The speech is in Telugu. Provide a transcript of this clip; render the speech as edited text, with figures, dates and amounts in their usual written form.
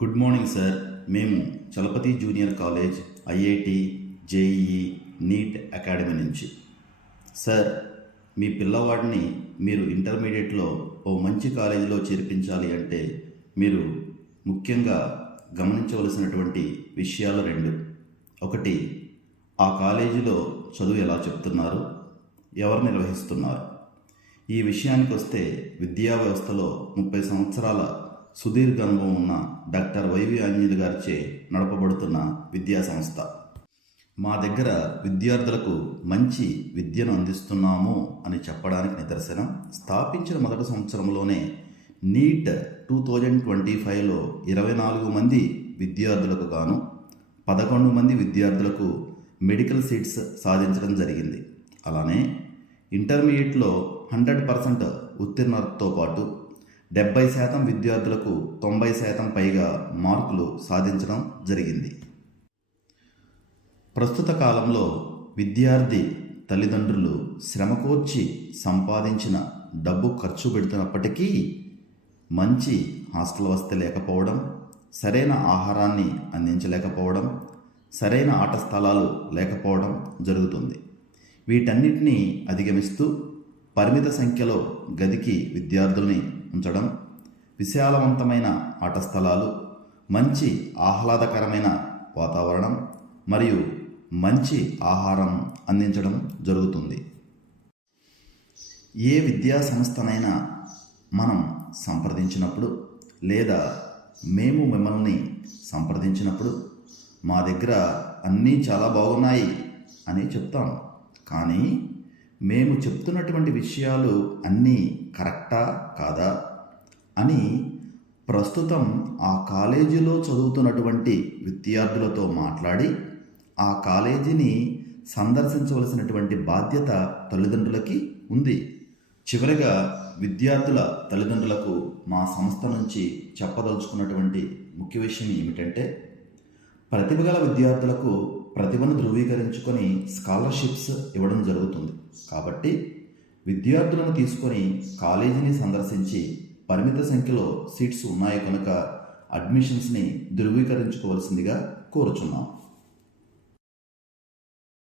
Good morning sir. మేము Chalapathi junior college, IIT, JEE, NEET academy నుంచి. సార్, మీ పిల్లవాడిని మీరు ఇంటర్మీడియట్లో ఓ మంచి కాలేజీలో చేర్పించాలి అంటే మీరు ముఖ్యంగా గమనించవలసినటువంటి విషయాలు రెండు. ఒకటి, ఆ కాలేజీలో చదువు ఎలా చెప్తున్నారు, ఎవరు నిర్వహిస్తున్నారు. ఈ విషయానికి వస్తే విద్యా వ్యవస్థలో 30 సంవత్సరాల సుదీర్ఘ అనుభవం ఉన్న డాక్టర్ వైవి ఆంజనేయులు గారిచే నడపబడుతున్న విద్యా సంస్థ. మా దగ్గర విద్యార్థులకు మంచి విద్యను అందిస్తున్నాము అని చెప్పడానికి నిదర్శనం, స్థాపించిన మొదటి సంవత్సరంలోనే నీట్ 2025లో 24 మంది విద్యార్థులకు గాను 11 మంది విద్యార్థులకు మెడికల్ సీట్స్ సాధించడం జరిగింది. అలానే ఇంటర్మీడియట్లో 100% ఉత్తీర్ణతతో పాటు 70% విద్యార్థులకు 90% పైగా మార్కులు సాధించడం జరిగింది. ప్రస్తుత కాలంలో విద్యార్థి తల్లిదండ్రులు శ్రమకోర్చి సంపాదించిన డబ్బు ఖర్చు పెడుతున్నప్పటికీ మంచి హాస్టల్ వసతి లేకపోవడం, సరైన ఆహారాన్ని అందించలేకపోవడం, సరైన ఆట స్థలాలు లేకపోవడం జరుగుతుంది. వీటన్నిటినీ అధిగమిస్తూ పరిమిత సంఖ్యలో గదికి విద్యార్థుల్ని ఉంచడం, విశాలవంతమైన ఆట స్థలాలు, మంచి ఆహ్లాదకరమైన వాతావరణం మరియు మంచి ఆహారం అందించడం జరుగుతుంది. ఏ విద్యా సంస్థనైనా మనం సంప్రదించినప్పుడు లేదా మేము మిమ్మల్ని సంప్రదించినప్పుడు మా దగ్గర అన్నీ చాలా బాగున్నాయి అని చెప్తాం. కానీ మేము చెప్తున్నటువంటి విషయాలు అన్నీ కరెక్టా కాదా అని ప్రస్తుతం ఆ కాలేజీలో చదువుతున్నటువంటి విద్యార్థులతో మాట్లాడి ఆ కాలేజీని సందర్శించవలసినటువంటి బాధ్యత తల్లిదండ్రులకి ఉంది. చివరిగా విద్యార్థుల తల్లిదండ్రులకు మా సంస్థ నుంచి చెప్పదలుచుకున్నటువంటి ముఖ్య విషయం ఏమిటంటే, ప్రతిభ గల విద్యార్థులకు ప్రతిభను ధృవీకరించుకొని స్కాలర్షిప్స్ ఇవ్వడం జరుగుతుంది. కాబట్టి విద్యార్థులను తీసుకొని కాలేజీని సందర్శించి పరిమిత సంఖ్యలో సీట్స్ ఉన్నాయి కనుక అడ్మిషన్స్ని ధృవీకరించుకోవాల్సిందిగా కోరుచున్నాం.